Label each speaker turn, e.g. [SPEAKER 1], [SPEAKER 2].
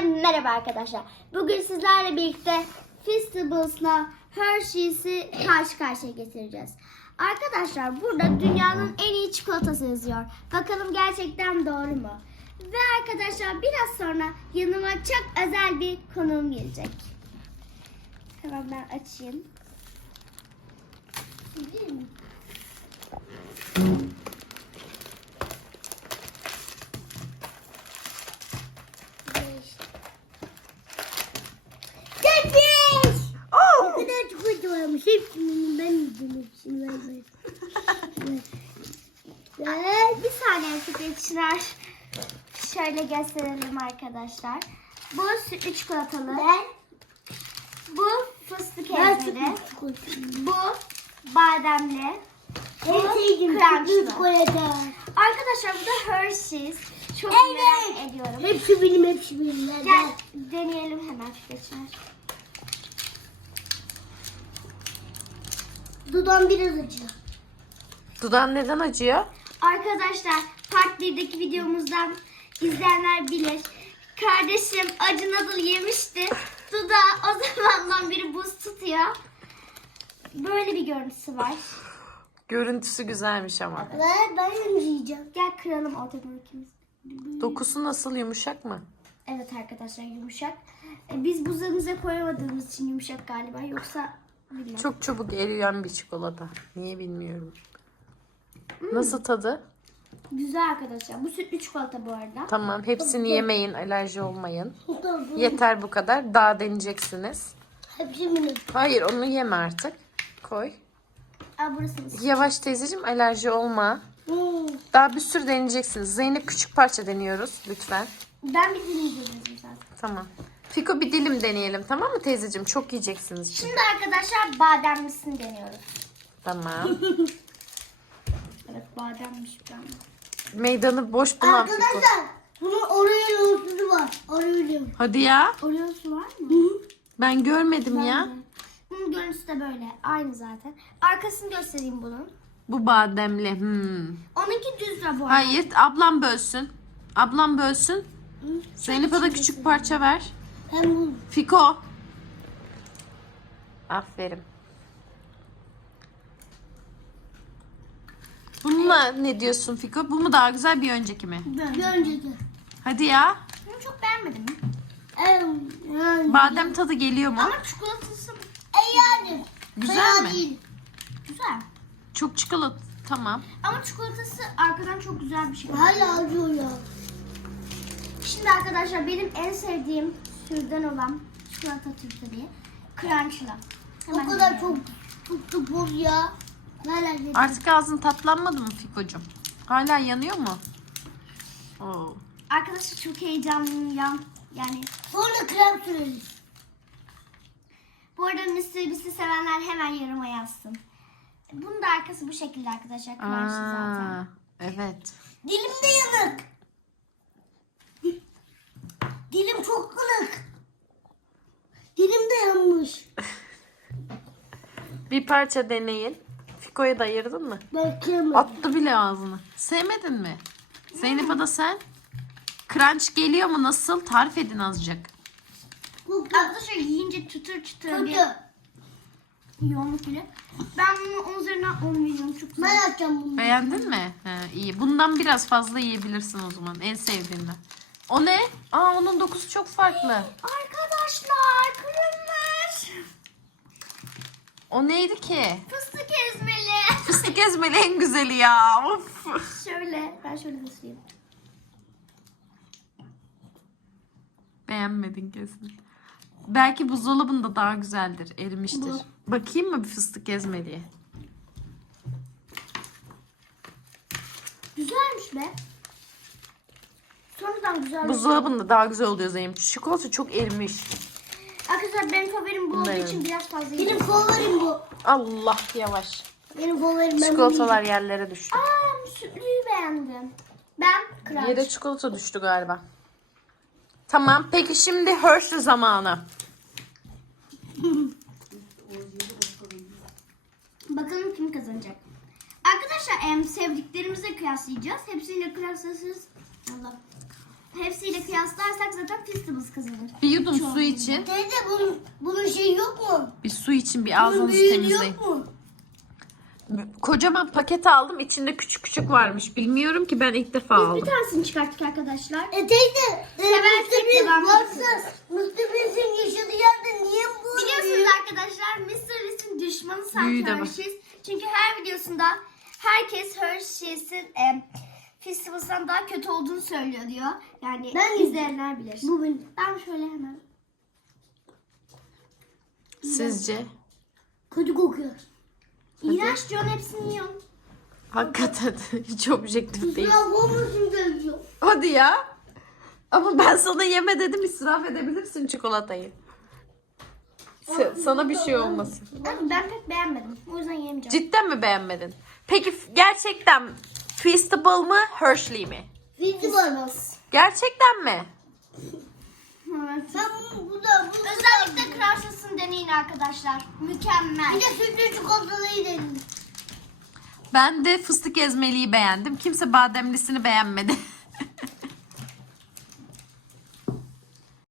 [SPEAKER 1] Hepinize merhaba arkadaşlar. Bugün sizlerle birlikte Feastables'la Hershey's'i karşı karşıya getireceğiz. Arkadaşlar burada dünyanın en iyi çikolatası yazıyor. Bakalım gerçekten doğru mu? Ve arkadaşlar biraz sonra yanıma çok özel bir konuğum gelecek. Tamam, ben açayım. Değil mi? O kadar çikolata varmış. Hepsini ben yedim. Hepsini ben. Bir saniye Çınar. Şöyle gösterelim arkadaşlar. Bu sütlü çikolatalı. Bu fıstık ezmeli. Bu bademli. Bu crunchlı. Arkadaşlar bu da Hershey's. Çok merak ediyorum.
[SPEAKER 2] Hepsi benim.
[SPEAKER 1] Gel deneyelim hemen Çınar.
[SPEAKER 2] Dudağım biraz acıyor.
[SPEAKER 3] Dudağın neden acıyor?
[SPEAKER 1] Arkadaşlar Part 1'deki videomuzdan izleyenler bilir. Kardeşim acı noodle yemişti. Dudağı o zamandan beri buz tutuyor. Böyle bir görüntüsü var.
[SPEAKER 3] Görüntüsü güzelmiş ama.
[SPEAKER 2] Ben yiyeceğim.
[SPEAKER 1] Gel kıralım ortadan ikimiz.
[SPEAKER 3] Dokusu nasıl, yumuşak mı?
[SPEAKER 1] Evet arkadaşlar, yumuşak. Biz buzlarımıza koyamadığımız için yumuşak galiba. Yoksa bilmem.
[SPEAKER 3] Çok çabuk eriyen bir çikolata. Niye bilmiyorum. Nasıl tadı?
[SPEAKER 1] Güzel arkadaşlar. Bu sütlü çikolata bu arada.
[SPEAKER 3] Tamam, hepsini yemeyin, alerji olmayın.
[SPEAKER 2] Yeter.
[SPEAKER 3] Yeter bu kadar. Daha deneyeceksiniz.
[SPEAKER 2] Hepsi benim.
[SPEAKER 3] Hayır, onu yeme artık. Koy.
[SPEAKER 1] Aa, burası mı?
[SPEAKER 3] Yavaş teyzeciğim, alerji olma. Daha bir sürü deneyeceksiniz. Zeynep, küçük parça deniyoruz lütfen.
[SPEAKER 1] Ben bir dilim denedim zaten.
[SPEAKER 3] Tamam. Fiko, bir dilim deneyelim, tamam mı teyzeciğim? Çok yiyeceksiniz şimdi.
[SPEAKER 1] Şimdi arkadaşlar bademlisini deniyoruz.
[SPEAKER 3] Tamam.
[SPEAKER 1] Evet, bademmiş ben.
[SPEAKER 3] Meydanı boş bulan Fiko.
[SPEAKER 2] Arkadaşlar bunun oraya yoğurtluğu var. Oraya biliyorum.
[SPEAKER 3] Hadi ya.
[SPEAKER 1] Oreo'su var mı?
[SPEAKER 3] Ben görmedim ya.
[SPEAKER 1] Bunun görüntüsü de böyle. Aynı zaten. Arkasını göstereyim bunun.
[SPEAKER 3] Bu bademli.
[SPEAKER 1] Onunki düz de bu arada.
[SPEAKER 3] Hayır, ablam bölsün. Ablam bölsün. Zeynep'e de küçük parça ver.
[SPEAKER 2] Ben bunu.
[SPEAKER 3] Fiko. Aferin. Bununla ne diyorsun Fiko? Bu mu daha güzel, bir önceki mi?
[SPEAKER 2] Bir önceki.
[SPEAKER 3] Hadi ya.
[SPEAKER 1] Bunu çok beğenmedim.
[SPEAKER 2] Yani.
[SPEAKER 3] Badem tadı geliyor mu?
[SPEAKER 1] Ama çikolatası
[SPEAKER 2] Yani.
[SPEAKER 3] Güzel
[SPEAKER 2] Fena
[SPEAKER 3] mi?
[SPEAKER 2] değil.
[SPEAKER 1] güzel.
[SPEAKER 3] Çok çikolata. Tamam.
[SPEAKER 1] Ama çikolatası arkadan çok güzel bir şey.
[SPEAKER 2] Hala acıyor ya.
[SPEAKER 1] Şimdi arkadaşlar benim en sevdiğim türden olan çikolata türleri crunchlı. Hemen
[SPEAKER 2] O kadar
[SPEAKER 1] deneyelim.
[SPEAKER 2] çok boz ya. Hala yedim.
[SPEAKER 3] Artık ağzın tatlanmadı mı Fiko'cum? Hala yanıyor mu? Oo.
[SPEAKER 1] Arkadaşlar çok heyecanlıyım ya. Yani
[SPEAKER 2] Sonra krem süreriz.
[SPEAKER 1] bu arada Mr. Beast'i sevenler hemen yoruma yazsın. Bunun da arkası bu şekilde arkadaşlar. Crunchlı zaten.
[SPEAKER 3] Aa, evet.
[SPEAKER 2] Dilim de yanık. Dilim çok ılık. Dilim de yanmış.
[SPEAKER 3] Bir parça deneyin. Fiko'ya da ayırdın mı?
[SPEAKER 2] Belki yemedim.
[SPEAKER 3] Attı bile ağzını. Sevmedin mi? Zeynep'e de sen? Crunch geliyor mu? Nasıl? Tarif edin azıcık.
[SPEAKER 1] Arkadaşlar yiyince çıtır çıtır bir
[SPEAKER 2] Kötü.
[SPEAKER 1] yoğunluk ile. Ben bunu 10 üzerinden 10 veriyorum. Çok güzel.
[SPEAKER 2] Ben açacağım bunu.
[SPEAKER 3] Beğendin mi? He, iyi. Bundan biraz fazla yiyebilirsin o zaman. En sevdiğinden. O ne? Aa, onun dokusu çok farklı.
[SPEAKER 1] Arkadaşlar kırılmış.
[SPEAKER 3] O neydi ki?
[SPEAKER 1] Fıstık ezmeli.
[SPEAKER 3] Fıstık ezmeli en güzeli ya. Of.
[SPEAKER 1] Şöyle ben şöyle göstereyim.
[SPEAKER 3] Beğenmedin kesin. Belki buzdolabında daha güzeldir. Erimiştir.
[SPEAKER 1] Bu.
[SPEAKER 3] Bakayım mı bir fıstık ezmeliye?
[SPEAKER 1] Güzelmiş be. Sonradan güzel.
[SPEAKER 3] Buzdolabında daha güzel oluyor Zeynep. Çikolata çok erimiş.
[SPEAKER 1] Arkadaşlar benim favorim bu olduğu
[SPEAKER 3] Bunları.
[SPEAKER 1] için biraz fazla
[SPEAKER 2] Benim
[SPEAKER 1] yedim.
[SPEAKER 2] favorim bu.
[SPEAKER 3] Allah, yavaş.
[SPEAKER 2] Benim favorim ben
[SPEAKER 3] Çikolatalar yerlere düştü.
[SPEAKER 1] Aa, sütlüyü beğendim. Ben crunch.
[SPEAKER 3] Yere çikolata düştü galiba. Tamam, peki şimdi Hershey zamanı.
[SPEAKER 1] Bakalım kim kazanacak. Arkadaşlar sevdiklerimizle kıyaslayacağız. Hepsiyle kıyaslasız. Allah. hepsiyle kıyaslarsak zaten Feastables kazanır.
[SPEAKER 3] Bir yudum
[SPEAKER 1] Çok
[SPEAKER 3] su için.
[SPEAKER 2] Teyze bunun şeyi yok mu?
[SPEAKER 3] Bir su için bir
[SPEAKER 2] Bunun
[SPEAKER 3] ağzınızı
[SPEAKER 2] büyüğü
[SPEAKER 3] temizleyin.
[SPEAKER 2] yok mu?
[SPEAKER 3] Kocaman paket aldım. İçinde küçük küçük varmış. Bilmiyorum ki, ben ilk defa
[SPEAKER 1] Biz
[SPEAKER 3] aldım.
[SPEAKER 1] bir tanesini çıkarttık arkadaşlar.
[SPEAKER 2] Teyze.
[SPEAKER 1] Seversek
[SPEAKER 2] Mr.
[SPEAKER 1] devam
[SPEAKER 2] Beast
[SPEAKER 1] edeceğiz.
[SPEAKER 2] varsa Mr. Beast'in yaşadığı yerde niye bu?
[SPEAKER 1] Biliyorsunuz arkadaşlar Mr. Beast'in düşmanı
[SPEAKER 3] Büyüğü
[SPEAKER 1] sanki
[SPEAKER 3] de var.
[SPEAKER 1] Hershey's. Çünkü her videosunda herkes Hershey's'in Feastables'tan daha kötü olduğunu söylüyor diyor. Yani
[SPEAKER 2] Ben-
[SPEAKER 1] izleyenler bilir.
[SPEAKER 2] Bu benim.
[SPEAKER 1] Ben şöyle hemen.
[SPEAKER 3] Sizce?
[SPEAKER 2] Kötü kokuyor.
[SPEAKER 1] İğrenç diyorsun, hepsini yiyorsun.
[SPEAKER 3] Hakikaten hiç objektif değil.
[SPEAKER 2] Ya bu musun geliyor?
[SPEAKER 3] Hadi ya. Ama ben sana yeme dedim, israf edebilirsin çikolatayı. Sana bir şey olmasın.
[SPEAKER 1] Ben pek beğenmedim. O yüzden yemeyeceğim.
[SPEAKER 3] Cidden mi beğenmedin? Peki gerçekten Feastable mı, Hershey mi?
[SPEAKER 2] Feastables.
[SPEAKER 3] Gerçekten mi?
[SPEAKER 1] Evet.
[SPEAKER 2] Ben bu da
[SPEAKER 1] Özellikle Crushes'ın deneyin arkadaşlar. Mükemmel.
[SPEAKER 2] bir de sütlü çikolatalıyı dedim.
[SPEAKER 3] Ben de fıstık ezmeliyi beğendim. Kimse bademlisini beğenmedi.